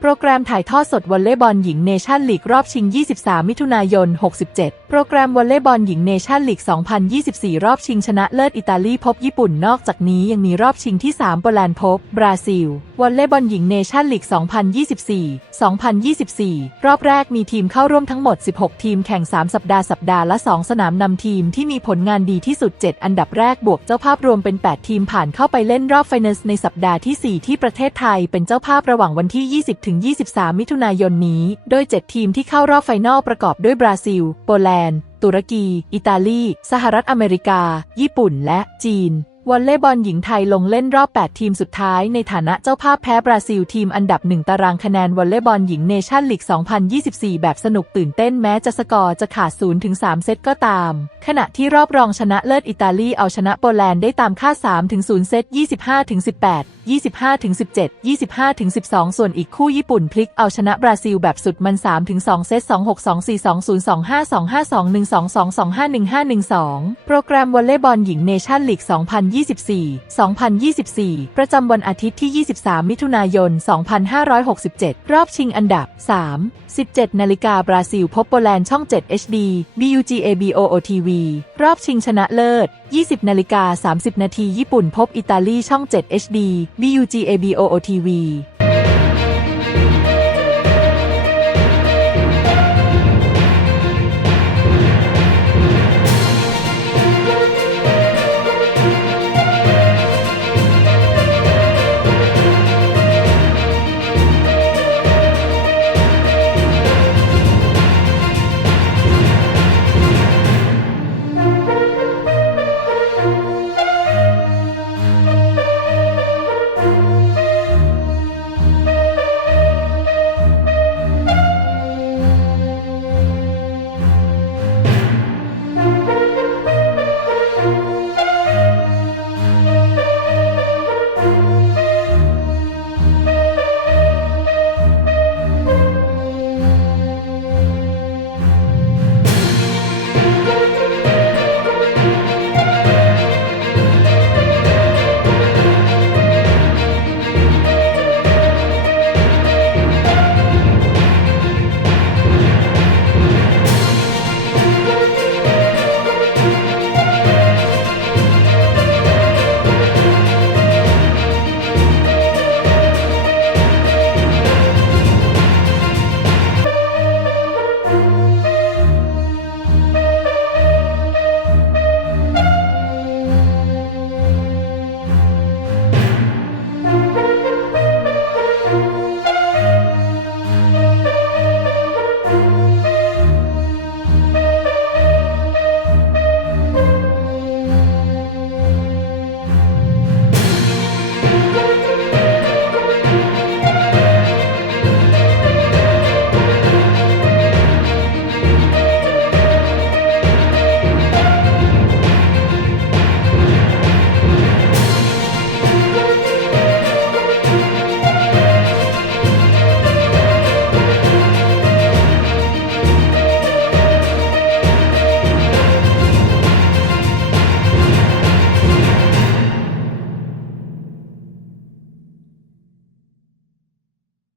โปรแกรมถ่ายทอดสดวอลเลย์บอลหญิงเนชั่นลีกรอบชิง 23 มิถุนายน 67 โปรแกรมวอลเลย์บอลหญิงเนชั่นลีก 2024 รอบชิงชนะเลิศอิตาลีพบญี่ปุ่น นอกจากนี้ยังมีรอบชิงที่ 3 โปแลนด์พบ บราซิล วอลเลย์บอลหญิงเนชั่นลีก 2024 2024 รอบแรกมีทีมเข้าร่วมทั้งหมด 16 ทีมแข่ง 3 สัปดาห์สัปดาห์ละ 2 สนามนำทีมที่มีผลงานดีที่สุด 7 อันดับแรกบวกเจ้าภาพรวมเป็น 8 ทีมผ่านเข้าไปเล่นรอบไฟนอลในสัปดาห์ที่ 4 ที่ประเทศไทยเป็นเจ้าภาพระหว่างวันที่ 20ถึง23 มิถุนายนนี้ โดย 7 ทีมที่เข้ารอบไฟนอลประกอบด้วยบราซิล โปแลนด์ ตุรกี อิตาลี สหรัฐอเมริกา ญี่ปุ่น และจีนวอลเลย์บอลหญิงไทยลงเล่นรอบ 8 ทีมสุดท้ายในฐานะเจ้าภาพแพ้บราซิลทีมอันดับหนึ่งตารางคะแนนวอลเลย์บอลหญิงเนชั่นลีก 2024 แบบสนุกตื่นเต้นแม้จะสกอร์จะขาด 0-3 เซตก็ตาม ขณะที่รอบรองชนะเลิศอิตาลีเอาชนะโปแลนด์ได้ตามค่าด3-0 เซต 25-18 25-17 25-12 ส่วนอีกคู่ญี่ปุ่นพลิกเอาชนะบราซิลแบบสุดมัน 3-2 เซต 26-24-20-25-25-25-15-15-15-12 โปรแกรมวอลเลย์บอลหญิงเนชั่นลีก 2024 2024 ประจำวันอาทิตย์ที่ 23 มิถุนายน 2567 รอบชิงอันดับ 3 17 นาฬิกาบราซิล พบโปแลนด์ช่อง 7 HD BUGABOOTV รอบชิงชนะเลิศ 20นาฬิกา30 นาทีญี่ปุ่นพบอิตาลีช่อง 7 HD BUGABOOTV